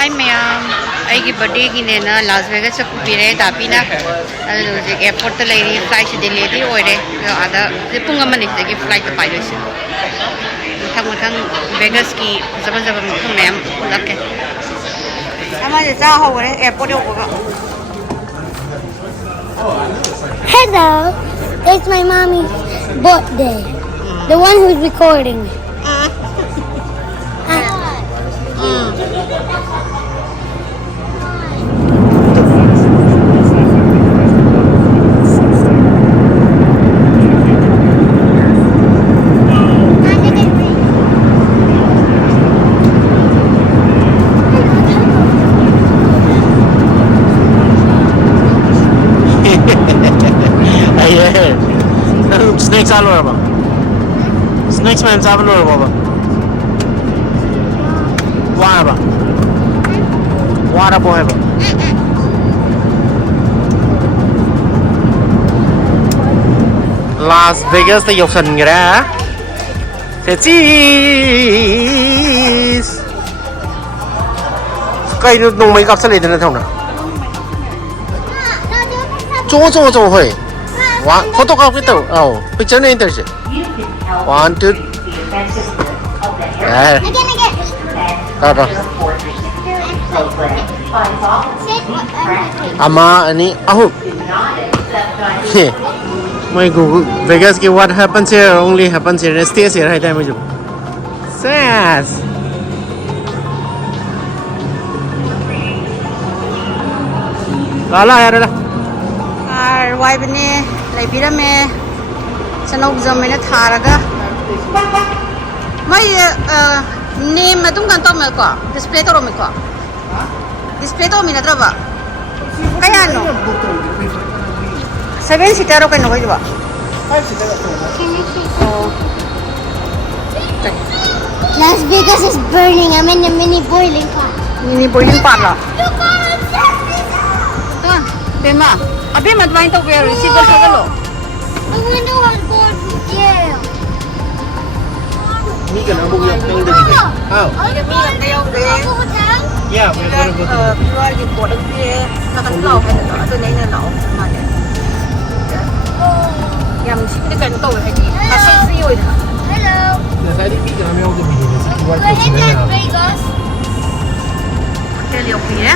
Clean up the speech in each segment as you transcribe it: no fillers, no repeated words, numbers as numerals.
Hi ma'am, I birthday ki na Las Vegas sa pupire tapi na airport ta lai flight delay di oire ada punga mani ki flight ta pai loise thang Vegas ki zaman ma'am okay ama je cha ho re airport ko ga Hello, it's my mommy's birthday. The one who's recording me. Snakes all over. Snakes man all over. Water boy. Las Vegas the option gra. Cheese. Cái nung mấy cặp sẽ lên đến đâu nào? Chỗ hơi. One photography too. Oh, picture name there. 1, 2. Yeah. Again. Ama ani ahu. My Google Vegas ki what happens here only happens here. Stays here right time mujo. Says. Lala yaar la. Why bene lai pirame sanok zamena tharaga mai name matung kan to me ko display to me ko display to mi natraba kaya no 7 seater ko no ba 5 seater Las Vegas is burning. I'm in a mini boiling pot. Mini boiling pot la Bema Abi matwain to pero receiver ka galo. I wonder what goes with you. Me can go yung thing that. How? Yeah, we're gonna go to. Pure yung board ng pie. Nakatlaw ka na to. Ato na yun na ako. Mali. Yang sipin ka nito eh. Kasi free yun. Hello. Nasa di pika namin ako gamitin sa QR We're code in na. Las Vegas. Hotel yung pie.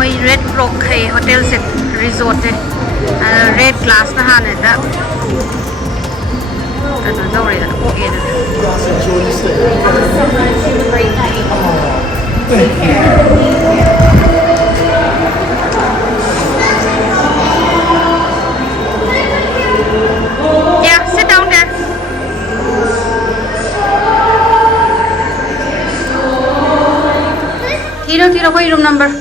May Red Rock hay hotel set resort eh. Red class na hanin na. Ano daw rin ako okay na. Yeah, sit down there. Tiro ko yung room number.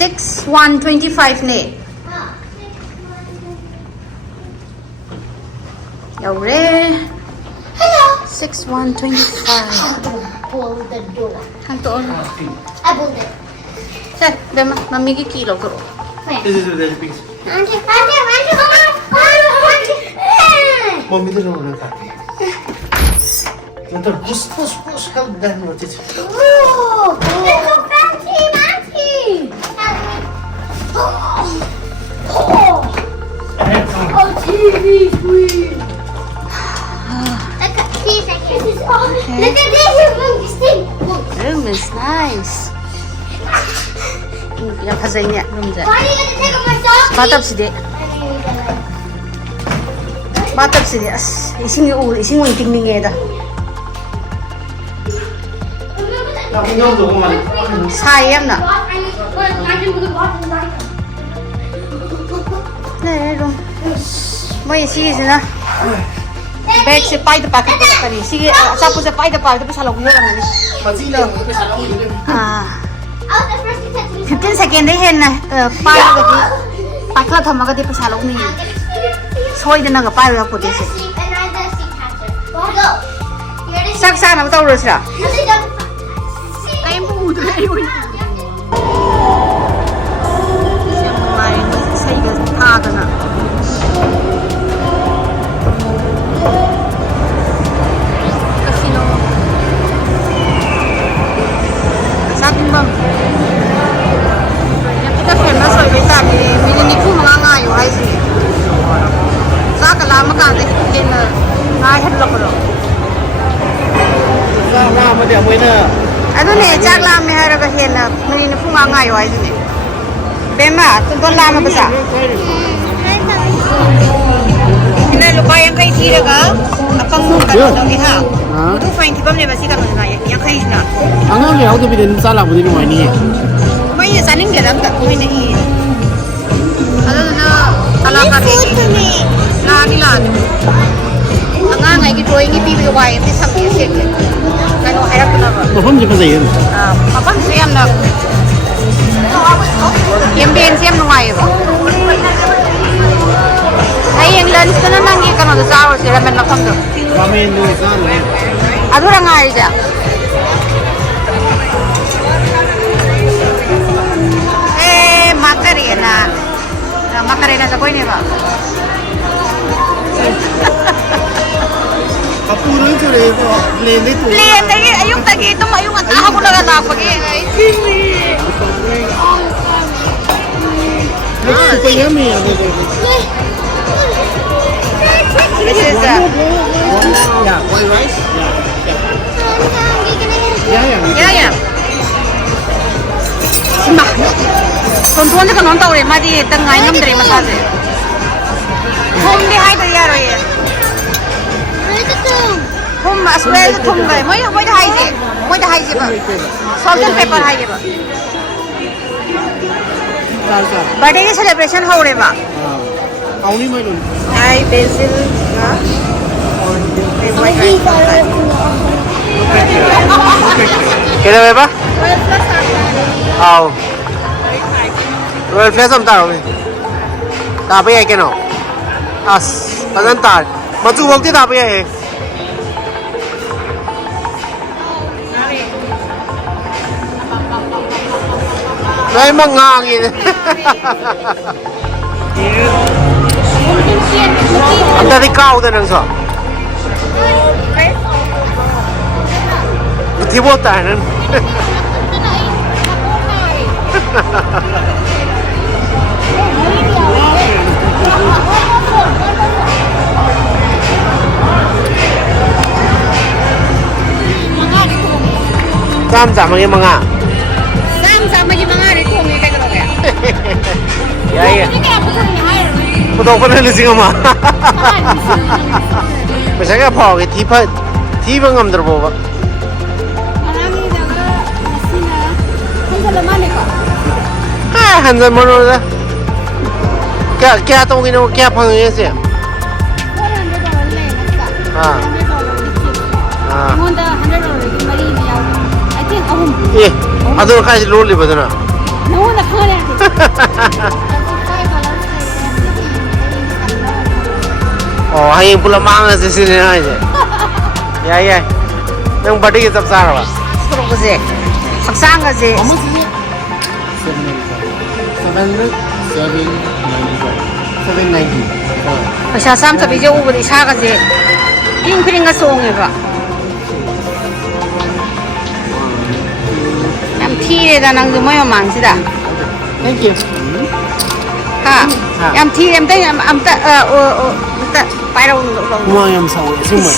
6125 ne. Yaure. Hello. 6125. Pull the door. Kanto. I pulled it. Sir, bema mami ki kilo ko. This is the piece. Auntie. Mommy the room na kati. Nanti push help them what it. Ooh, it's so fancy, Auntie. Oh, TV screen. Look at this. Look at this. Room is nice. Yang khazainya room ja. Why are you gonna take off my socks? Batap sidi as ising yung tingning eda. Sayang na. Room. May sige na. Bag se pai da pakai tadi. Sige sapu se pai da pakai tapi salah guyur kan ni. Ah. 15 second deh hen na pai ga di pakla thama ga di pesa log ni. Soi da na ga pai ga putih se. Sak sana betul rusra. Kayak bu tu ayo. Siapa main saya ga tha da na. ꯑꯗꯨꯅꯦ ꯆꯥꯛ ꯂꯥꯝꯃꯦ ꯍꯥꯏꯔꯒ ꯍꯦꯟꯅ ꯃꯔꯤꯅ ꯐꯨꯡꯉꯥ ꯉꯥꯏꯌꯣ ꯍꯥꯏꯗꯨꯅꯦ ꯕꯦꯝꯃ tone ꯂꯥꯝꯃꯕ ꯆꯥꯛ ꯁꯤꯅ ꯂꯨꯄꯥ 50 ꯊꯤꯔꯒ ꯑꯀꯪ ꯀꯩꯅꯣꯗꯧꯅꯤ ꯍꯥ ꯑꯗꯨ ꯐꯥꯏꯟ ꯊꯤꯐꯝꯅꯦꯕ ꯁꯤ ꯀꯩꯅꯣꯁꯤꯅ 50ꯁꯤꯅ ꯑꯉꯥꯡ ꯌꯥꯎꯗꯕꯤꯗ ꯑꯗꯨꯝ ꯆꯥꯂꯥꯛꯄꯗꯤ ꯅꯨꯡꯉꯥꯏꯅꯤꯌꯦ ꯃꯩꯅ ꯆꯥꯅꯤꯡꯗꯦꯗ ꯑꯝꯇ ꯃꯣꯏꯅ ꯏꯌꯦ ꯑꯗꯨꯗꯨꯅ ꯀꯂꯥꯀꯥꯔꯒꯤ ꯂꯥꯛꯑꯅꯤ ꯑꯉꯥꯡꯉꯩꯒꯤ ꯗ꯭ꯔꯣꯌꯤꯡꯒꯤ ꯄꯤꯕꯗꯣ ꯋꯥꯏ ꯑꯃꯗꯤ ꯁꯪꯉꯦ ꯁꯦꯡꯉꯦ ꯀꯩꯅꯣ ꯍꯥꯏꯔꯛꯇꯅꯕ ꯃꯐꯝꯁꯦ ꯐꯖꯩꯌꯦ ꯃꯐꯝꯁꯦ ꯌꯥꯝꯅ ꯑꯦꯝꯕꯤꯌꯦꯟꯁ ꯌꯥꯝ ꯅꯨꯡꯉꯥꯏꯌꯦꯕ ꯍꯌꯦꯡ ꯂꯟꯁꯇꯅ ꯅꯪꯒꯤ ꯀꯩꯅꯣꯗꯣ ꯆꯥꯔꯨꯔꯁꯤ ꯔꯃꯟ ꯃꯐꯝꯗꯣ ꯔꯥꯃꯦꯟꯗꯣ ꯆꯥꯔꯨꯔꯦ ꯑꯗꯨꯔ ꯉꯥꯏꯔꯤꯁꯦ 마카레나 저거이네봐. Kapuran ko rin ito. Plain ito. Plain lagi. Ayung tagi ito. Ayung at ako na lalapag eh. Looks super yummy. This is yeah, white rice. Yeah. Smak. Tonton ka non tawre madi tang ngai ngam dre masase. Thom di hai dai yaro ye. Thom aswel thom gai moi da hai je. Moi da hai je ba. Salt and pepper hai je ba. Birthday ki celebration ho re ba. Auni mai lun. Hai basil na. Kira ba? Aw. Royal Flash am tao ni. Ta pa ai keno. As, padan tar. Machu bokti ta pa ai. Nai mangang ni. Anda di kau dah nang so. Tibo ta nan. Sama lagi mga. Sama lagi mga rin kung may kagano kaya. Ya. Putok pa na lising ama. Masaya pa ako tiba ngamdar po ba? Hansan mo na. Kaya itong ginawa, kaya pangyayon siya? Eh, ato na kasi luli ba ito na? Oh, hangin pula mga sa sinina siya. Yeah. Nang badi kita sa ba? Suro ko siya. Saksang ka siya. 790. Masya sam sabi siya ubod isa kasi piling nga song ba. Yam tiye da nang dumoy mang sida. Thank you. Ha. Yam tiye am tay am ta pai rau no. Kumayam sa uwi. Sumay.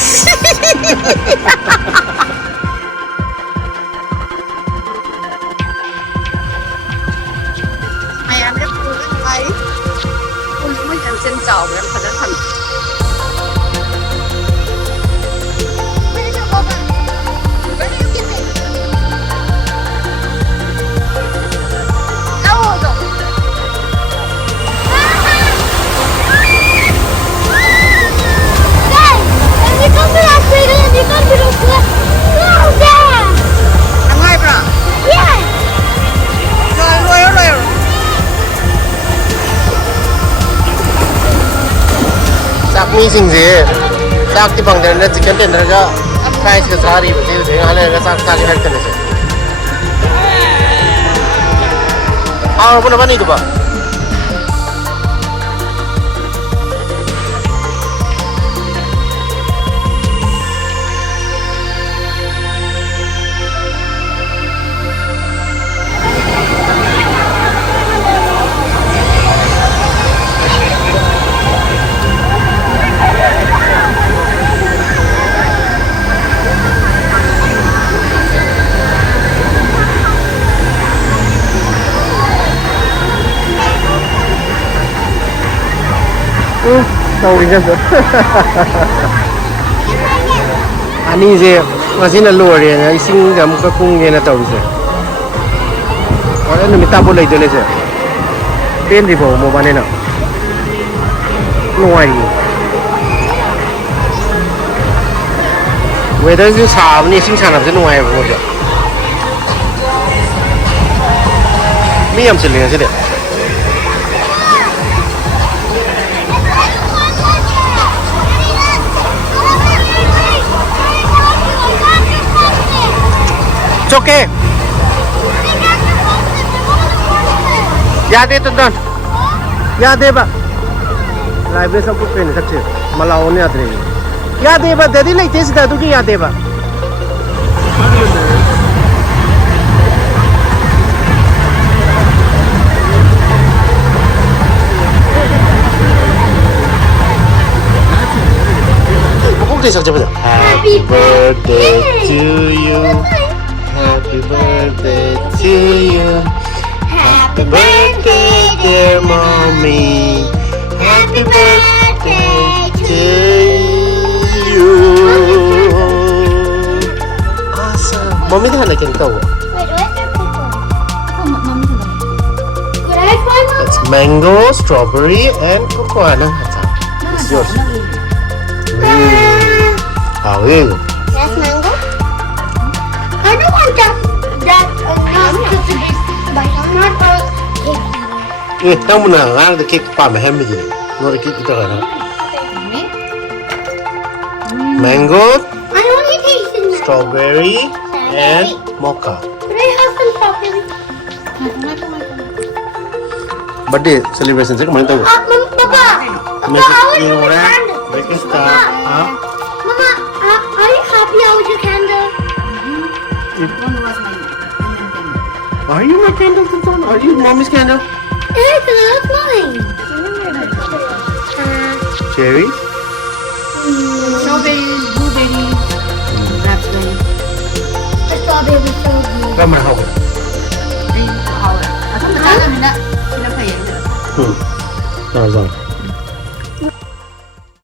Chân trầu em phải đến thành Amazing sih. Sak di bangdan na chicken tender ka price ka sari ba sih udah hale ka sak sak head kan sih. Apa nama ni tu ba? tꯧꯔꯤꯅꯁꯨ ꯑꯅꯤꯁꯦ ꯉꯁꯤꯅ ꯂꯣꯏꯔꯦꯅ ꯏꯁꯤꯡꯗ ꯑꯃꯨꯛꯀ ꯀꯨꯡꯒꯦꯅ ꯇꯧꯔꯤꯁꯦ ꯍꯣꯔꯦꯟ ꯅꯨꯃꯤꯠ ꯇꯥꯕꯨ ꯂꯩꯗꯣꯏꯅꯦꯁꯦ ꯄꯦꯟꯗ꯭ꯔꯤꯐꯥꯎ ꯃꯣꯕꯥꯅꯤꯅ ꯅꯨꯡꯉꯥꯏꯔꯤ ꯋꯦꯗꯔꯁꯨ ꯁꯥꯕꯅꯤ ꯏꯁꯤꯡ ꯁꯥꯟꯅꯕꯁꯦ ꯅꯨꯡꯉꯥꯏꯌꯦꯕ ꯃꯣꯏꯁꯨ ꯃꯤ ꯌꯥꯝ ꯆꯤꯜꯂꯤ ꯉꯁꯤꯗꯤ Okay. याद है तो डन याद है बा लाइब्रेरी सब कुछ पहने सकते मलाओ ने याद रहेगी याद है बा दादी लाइक तेज दादू की याद है बा Happy birthday to you. Happy birthday to you. Happy birthday, dear mommy. Happy birthday to you. Awesome. Mommy, dah nak kena tahu. Wait, where's your people? Could I find one? It's mango, strawberry, and cocoa. Nang hata. It's yours. How are you? That's mango. I don't want that. That not to be, but I'm not a cake. Eh, kamu nak ngang the cake pa maham ni. Nor cake kita kan. Mango, I only tasted mango. strawberry, and mocha. Could I have some strawberry? Birthday celebration se kemana tahu? Papa. Papa, Make how it was your wrap, candle? make it star. Huh? Mama, are you happy how was your candle? Are you my candle, Tinton? Are you mommy's candle? Yes, it looks mine. Cherry? Strawberries, blueberries, raspberry. The strawberry is so good. Kamu nak apa? Ay, hawak. Asal macam mana nak? Sila kaya. Nah,